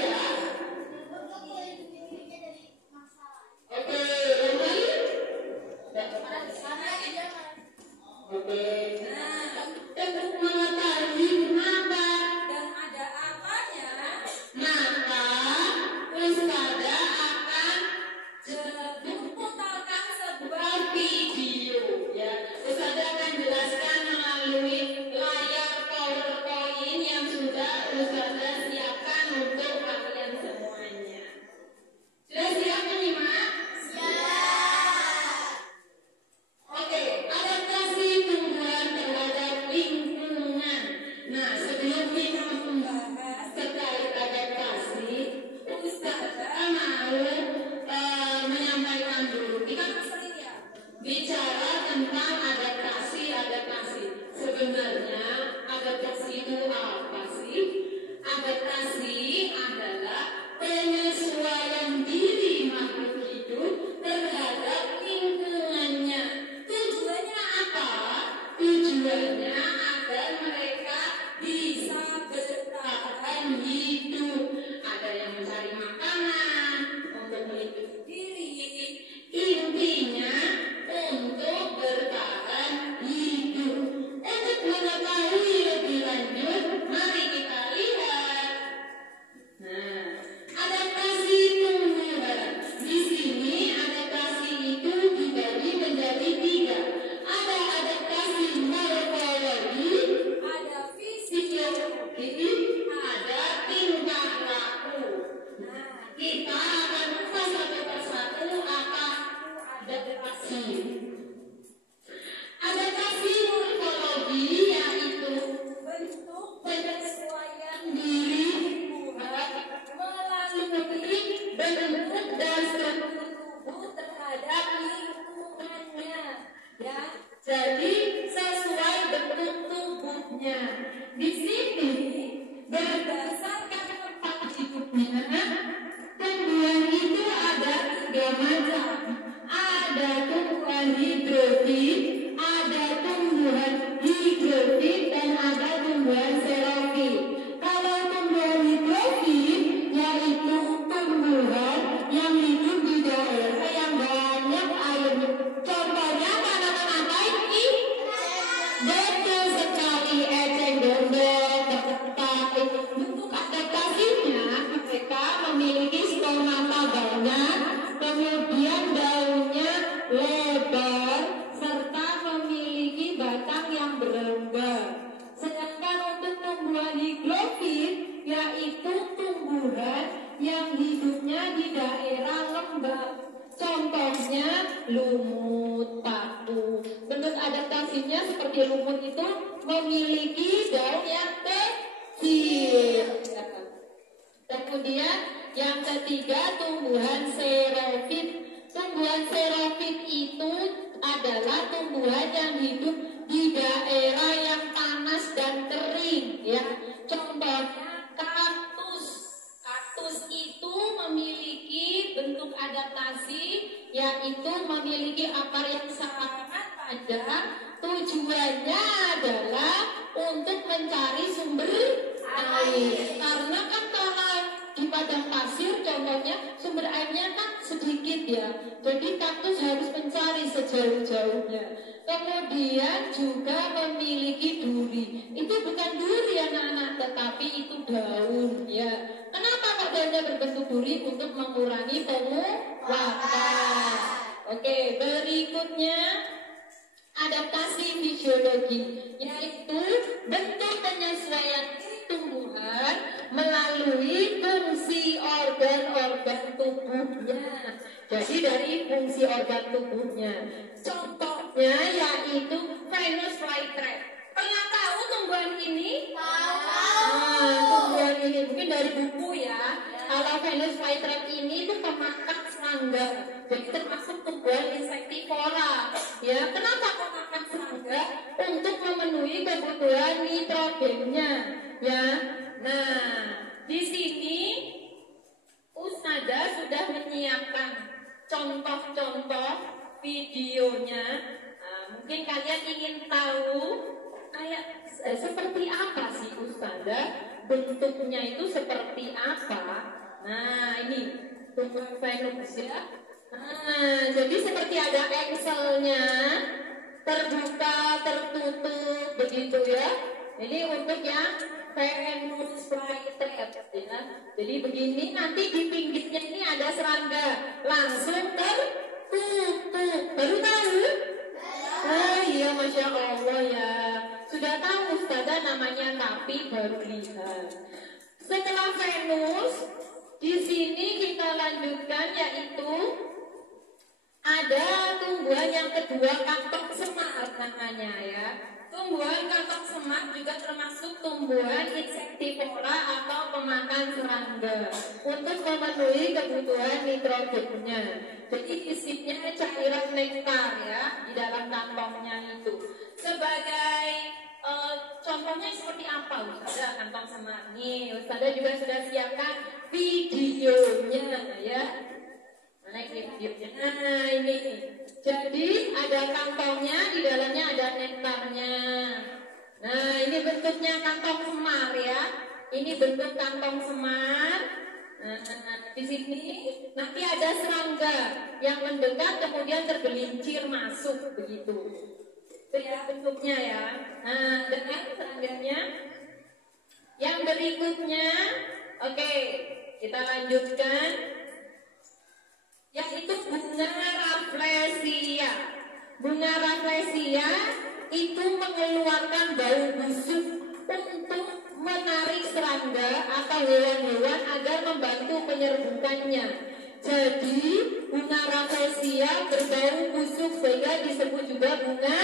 ya. Oke, yang lain? Oke. Untuk mengetahui kenapa Dan ada apanya? maka Ustazah akan Memutarkan sebuah video ya. Ustazah akan jelaskan melalui layar PowerPoint yang sudah Ustazah siapkan untuk kalian semuanya. Sudah siap menyimak? Oke, adaptasi tumbuhan terhadap lingkungan. Nah, sebelum kita membahas terkait adaptasi, Ustazah mau menyampaikan dulu. Kita bicara tentang adaptasi. Sebenarnya adaptasi itu apa sih? Adaptasi adalah penyesuaian diri makhluk hidup terhadap lingkungannya. Tujuannya apa? Tujuannya agar mereka bisa bertahan hidup. Ada yang mencari makanan untuk melindungi diri. Intinya untuk bertahan hidup. Untuk mengetahui lebih lanjut, mari kita lihat. Nah, adaptasi tumbuhan. Di sini adaptasi itu dibagi menjadi 3. Ada adaptasi morfologi, ada fisiologi, ada tingkah laku. Nah, kita akan buka satu persatu apa adaptasi. Adaptasi morfologi yaitu bentuk penyesuaian diri melalui bentuk dan struktur tubuh terhadap lingkungannya. Ya, jadi sesuai bentuk tubuhnya. Di sini berdasarkan tempat hidupnya, tumbuhan itu ada 3 macam. Ada tumbuhan hidrofit, ada tumbuhan higrofit, dan ada tumbuhan xerofit. Kalau tumbuhan hidrofit yaitu tumbuhan yang hidup di daerah yang banyak airnya. Contohnya tanaman apa ini? Betul sekali, eceng gondok, ketak. Bentuk adaptasinya mereka memiliki stomata banyak, kemudian daunnya lebar, serta memiliki batang yang berlembar. Sedangkan untuk tumbuhan higrofit yaitu tumbuhan yang hidupnya di daerah lembab. Contohnya lumut, paku. Bentuk adaptasinya seperti lumut itu memiliki daun yang kecil. Kemudian yang ketiga tumbuhan xerofit. Tumbuhan xerofit itu adalah tumbuhan yang hidup di daerah yang panas dan kering ya. Contohnya kaktus. Kaktus itu memiliki bentuk adaptasi yaitu memiliki akar yang sangat panjang. Tujuannya adalah untuk mencari sumber air. Karena kan kalau di padang pasir contohnya sumber airnya kan sedikit ya. Jadi kaktus harus mencari sejauh-jauhnya. Kemudian juga memiliki duri. Itu bukan duri anak-anak, tetapi itu daun ya. Kenapa kok daunnya berbentuk duri? Untuk mengurangi penguapan. Oke, berikutnya adaptasi fisiologi, yaitu bentuk penyesuaian tumbuhan melalui fungsi organ-organ tubuhnya. Jadi dari fungsi organ tubuhnya. Contohnya yaitu Venus flytrap. Pernah tahu tumbuhan ini? Tumbuhan ini mungkin dari buku ya. Kalau Venus flytrap ini itu pemakan serangga. Jadi termasuk tumbuhan insektivora. Ya, kenapa pemakan serangga? Untuk memenuhi kebutuhan nitrogennya. Ya, nah di sini Ustazah sudah menyiapkan contoh-contoh videonya. Nah, mungkin kalian ingin tahu kayak seperti apa sih Ustazah? Bentuknya itu seperti apa? Nah, ini tumbuhan Venus ya. Nah, jadi seperti ada engselnya, terbuka, tertutup, begitu ya. Jadi untuk yang Venus flytrap ya. Jadi begini, nanti di pinggirnya ini ada serangga, langsung tertutup. Baru tahu? Oh iya, Masya Allah ya. Sudah tahu Ustazah namanya, tapi baru lihat. Setelah Venus, di sini kita lanjutkan yaitu ada tumbuhan yang kedua, kantong semar namanya ya. Tumbuhan kantong semar juga termasuk tumbuhan insektivora atau pemakan serangga untuk memenuhi kebutuhan nitrogennya. Jadi isinya cairan nektar ya di dalam kantongnya itu. Sebagai contohnya seperti apa Ustazah kantong semar? Nih Ustazah juga sudah siapkan videonya ya. Mana videonya? Nah ini. Jadi ada kantongnya, di dalamnya ada nektarnya. Nah ini bentuknya kantong semar ya. Ini bentuk kantong semar. Nah, di sini nanti ada serangga yang mendekat kemudian tergelincir masuk begitu. Itu ya bentuknya ya. Nah dengan serangganya. Yang berikutnya, oke, kita lanjutkan. Yaitu bunga rafflesia. Bunga rafflesia itu mengeluarkan bau busuk untuk menarik serangga atau hewan-hewan agar membantu penyerbukannya. Jadi bunga rafflesia berbau busuk sehingga disebut juga bunga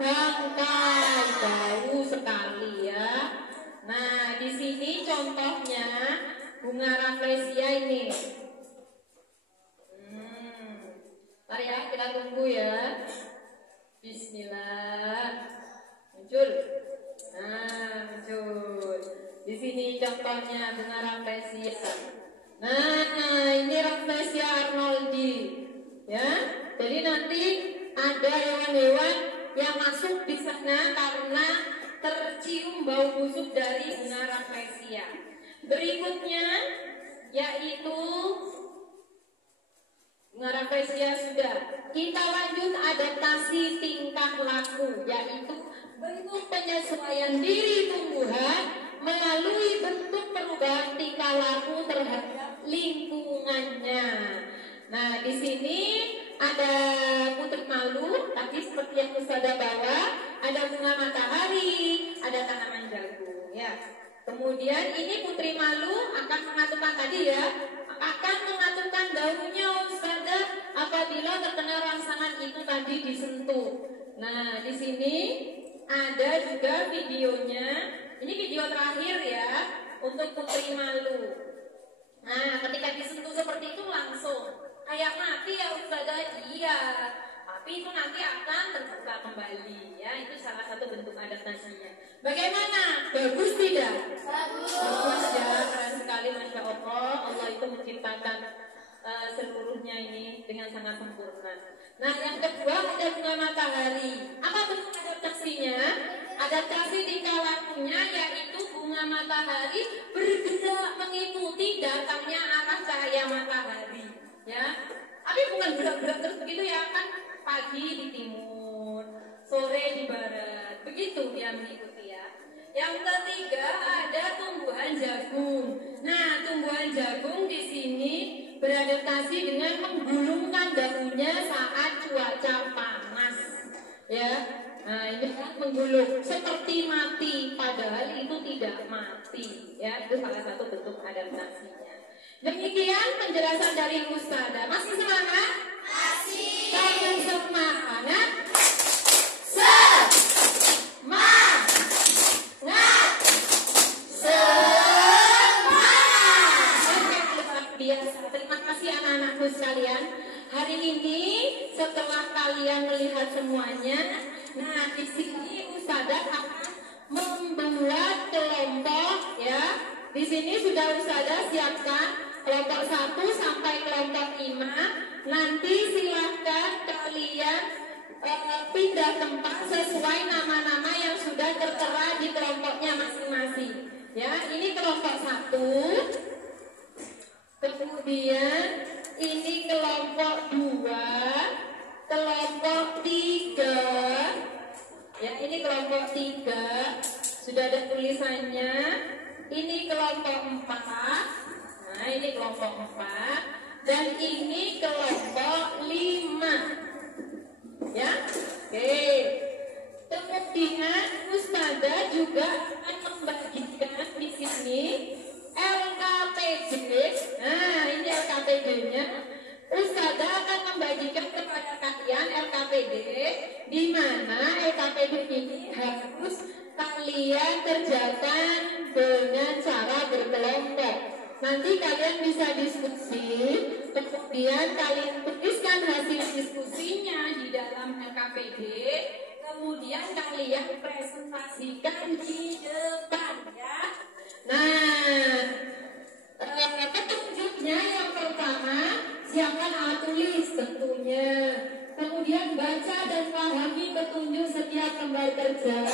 bangkai. Bau sekali ya. Nah di sini contohnya bunga rafflesia ini. Mari ya, kita tunggu ya. Bismillah. Muncul. Nah, muncul. Di sini contohnya bunga rafflesia. Nah, ini rafflesia arnoldi. Ya. Jadi nanti ada hewan-hewan yang masuk di sana karena tercium bau busuk dari bunga rafflesia. Berikutnya yaitu bunga rafflesia sudah. Kita lanjut adaptasi tingkah laku, yaitu bentuk penyesuaian diri tumbuhan melalui bentuk perubahan tingkah laku terhadap lingkungannya. Nah, di sini ada putri malu, tadi seperti yang Ustazah bawa, ada bunga matahari, ada tanaman jagung, ya. Kemudian ini putri malu akan mengaturkan tadi ya, akan mengaturkan daunnya Ustazah apabila terkena rangsangan itu tadi disentuh. Nah, di sini ada juga videonya. Ini video terakhir ya untuk putri malu. Nah, ketika disentuh seperti itu langsung kayak mati ya Ustazah. Iya. Tapi itu nanti akan terbuka kembali ya. Itu salah satu bentuk adaptasinya. Bagaimana? Bagus tidak? Bagus. Bagus ya, keren sekali Masya Allah. Allah itu menciptakan seluruhnya ini dengan sangat sempurna. Nah yang kedua ada bunga matahari. Apa bentuk adaptasinya? Adaptasi tingkah lakunya yaitu bunga matahari bergerak mengikuti datangnya arah cahaya matahari. Ya, tapi bukan gerak-gerak terus begitu ya kan? Pagi di timur, sore di barat, begitu dia mengikuti ya. Yang ketiga ada tumbuhan jagung. Nah, tumbuhan jagung di sini beradaptasi dengan menggulungkan daunnya saat cuaca panas. Ya, nah ini kan menggulung seperti mati, padahal itu tidak mati. Ya, itu salah satu bentuk adaptasinya. Demikian penjelasan dari Ustazah. Masih semangat? Masih. Kamu semangat? Anak-anakku sekalian, hari ini setelah kalian melihat semuanya, nah di sini Ustazah akan membuat kelompok ya. Di sini sudah Ustazah siapkan kelompok 1 sampai kelompok 5. Nanti silahkan kalian pindah tempat sesuai nama-nama yang sudah tertera di kelompoknya masing-masing. Ya, ini kelompok 1. Kemudian ini kelompok 2, kelompok 3. Ya, ini kelompok 3. Sudah ada tulisannya. Ini kelompok 4. Nah, ini kelompok 4. Dan ini kelompok 5. Ya, oke. Kemudian Ustazah juga akan membagikan di sini LKPD. Nah, ini LKPD-nya. Ustazah akan membagikan kepada kalian LKPD, di mana LKPD ini harus kalian kerjakan dengan cara berkelompok. Nanti kalian bisa diskusi, kemudian kalian tuliskan hasil diskusinya di dalam LKPD, kemudian kalian presentasikan di depan, ya. Nah, petunjuknya yang pertama, siapkan alat tulis tentunya. Kemudian baca dan pahami petunjuk setiap lembar kerja.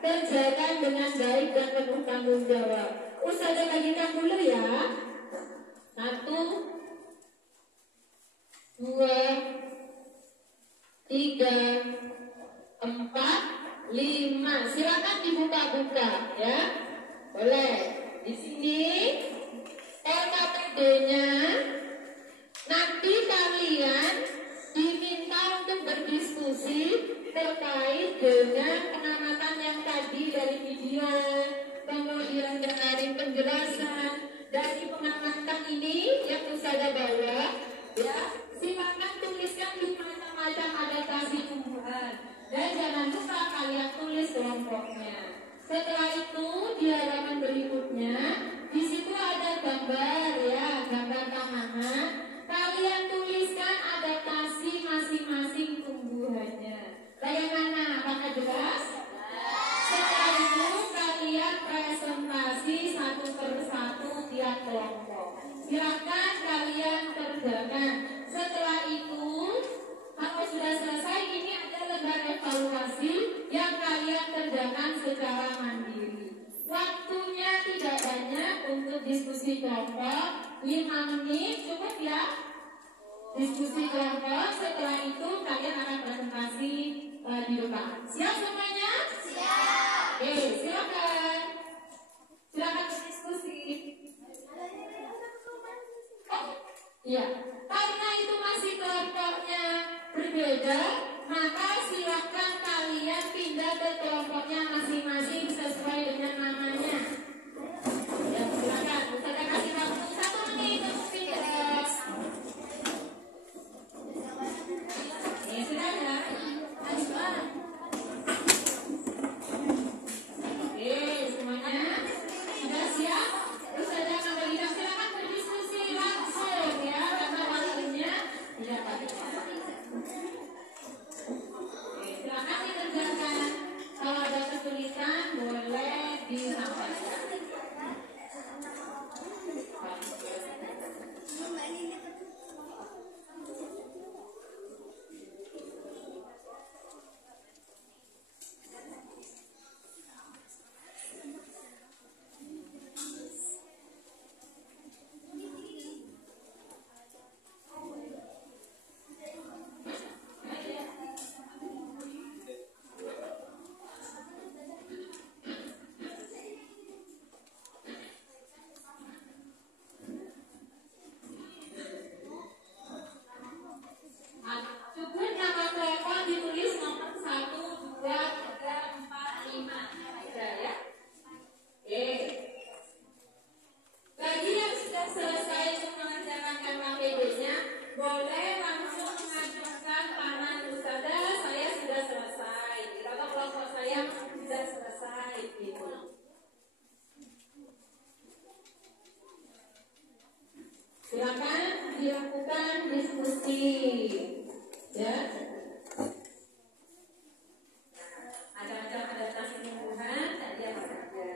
Kerjakan dengan baik dan penuh tanggung jawab. Ustazah bagikan dulu ya. 1, 2, 3, 4, 5. Silakan dibuka-buka ya. Boleh. Di sini LKPD-nya. Nanti kalian diminta untuk berdiskusi terkait dengan pengamatan yang tadi dari video, kemudian dari penjelasan, dari pengamatan ini yang Ustazah bawa, ya. Silakan tuliskan di macam-macam adaptasi tumbuhan dan jangan lupa kalian tulis kelompoknya. Setelah itu di halaman berikutnya di situ ada gambar, ya, gambar tanaman. Kalian tuliskan adaptasi masing-masing tumbuhannya. Bagaimana? Apakah jelas? Setelah itu kalian presentasi satu persatu tiap kelompok. Silakan kalian kerjakan. Setelah itu, kalau sudah selesai, ini ada lembar evaluasi yang kalian kerjakan secara mandiri. Waktunya tidak banyak untuk diskusi kelompok, 5 menit cukup ya. Diskusi kelompok, setelah itu kalian akan presentasi di depan. Siap semuanya? Siap. Oke, silakan. Silakan berdiskusi. Oh, iya. Karena itu masih kelompoknya berbeda, maka silakan kalian pindah ke kelompoknya masing-masing sesuai dengan namanya. Ya, silakan. Ustazah kasih waktu 1 menit untuk pindah. Ya, sudah ya. Oke, semuanya sudah siap? Ustazah akan berikan, silakan berdiskusi langsung ya, karena waktunya tidak banyak. Silakan dikerjakan. Kalau ada kesulitan boleh disampaikan. Cukup nama telepon ditulis nomor 1, 2, 3, 4, 5. Sudah ya? Oke. Bagi yang sudah selesai untuk mengerjakan LKPD-nya, boleh langsung mengajukan tangan Ustazah, saya sudah selesai. Atau kelompok saya sudah selesai gitu. Silakan dilakukan diskusi. Ya. Ada adaptasi tumbuhan tadi apa saja.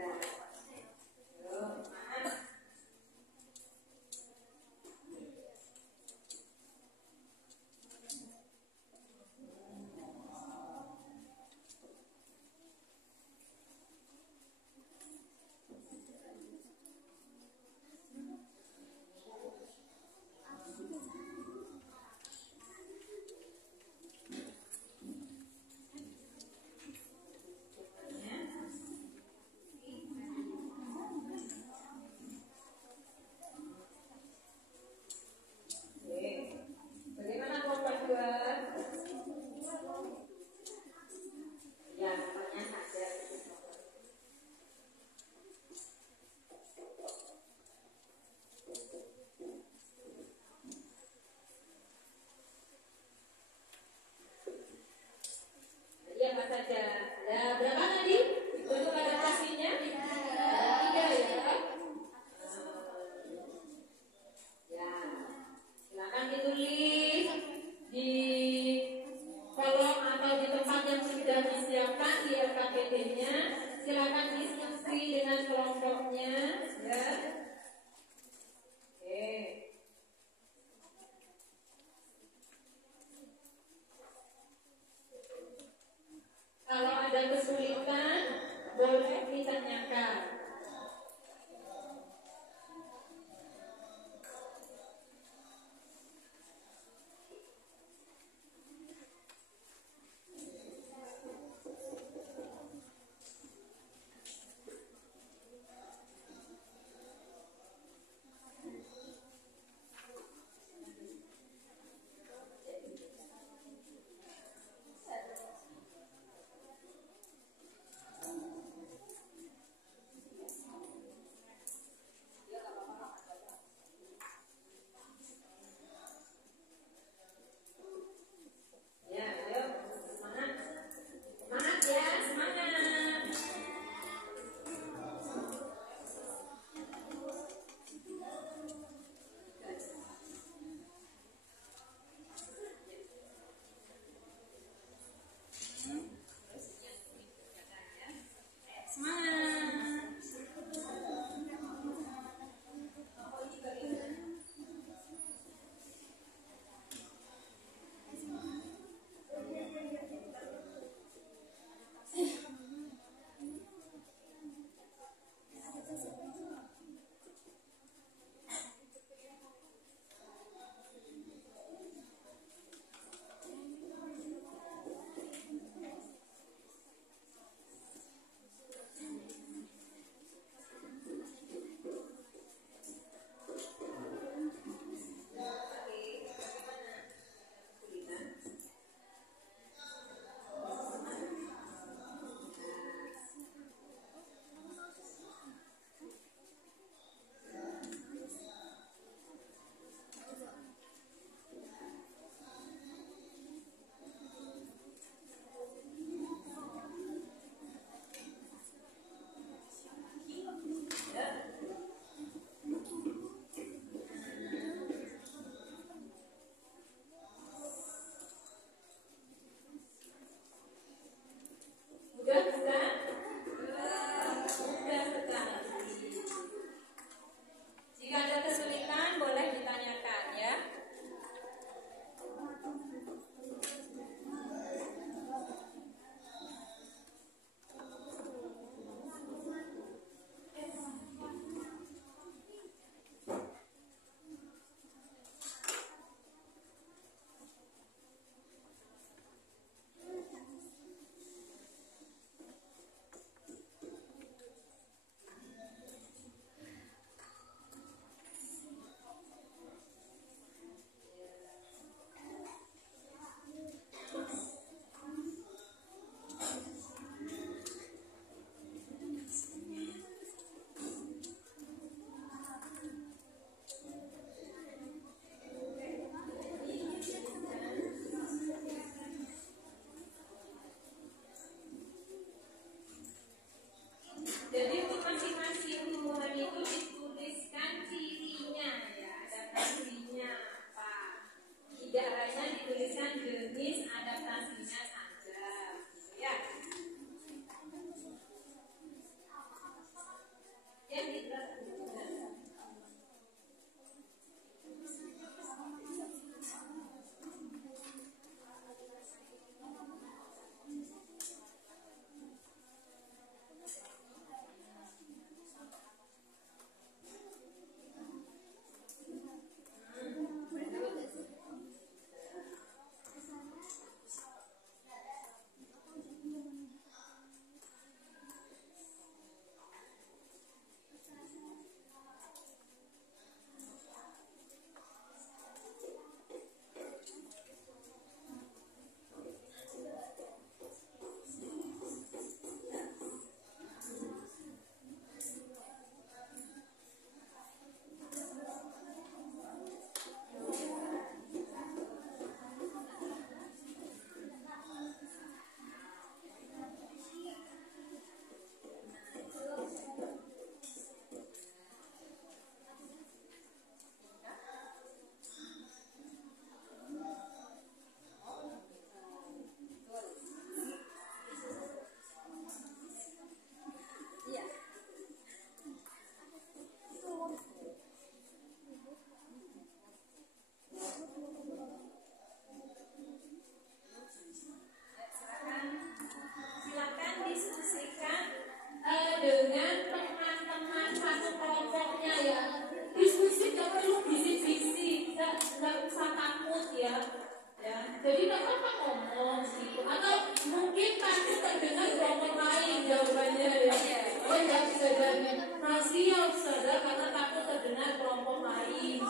saudara karena takut terdengar kelompok lain.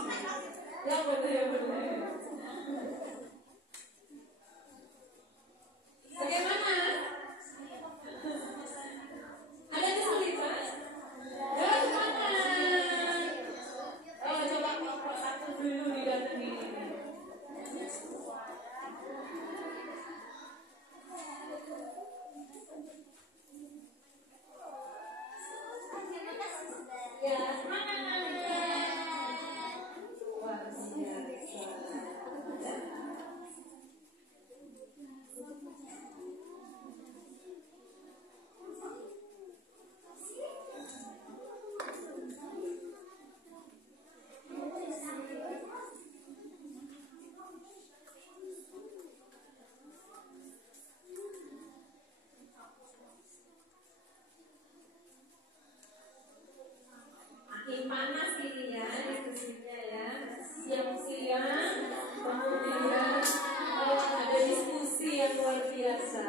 Ya boleh, ya boleh. Bagaimana? Ada kesulitan? Ya, semangat. Oh, coba kelompok satu dulu didatengin. Ya, semangat. Luar biasa. Makin panas ini ya diskusinya ya. Siang-siang kemudian ada diskusi yang luar biasa.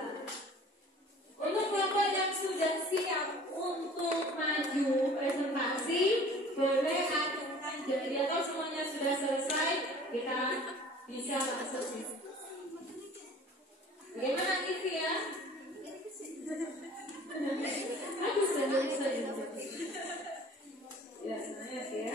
Untuk kelompok yang sudah siap untuk maju presentasi, boleh acungkan jari atau semuanya sudah selesai, kita bisa langsung. Bagaimana TV ya? Aku sudah bisa ya. Ya, semangat ya.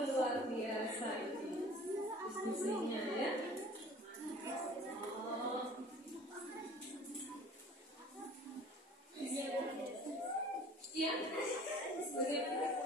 Luar biasa ini diskusinya ya. Ya, bagaimana?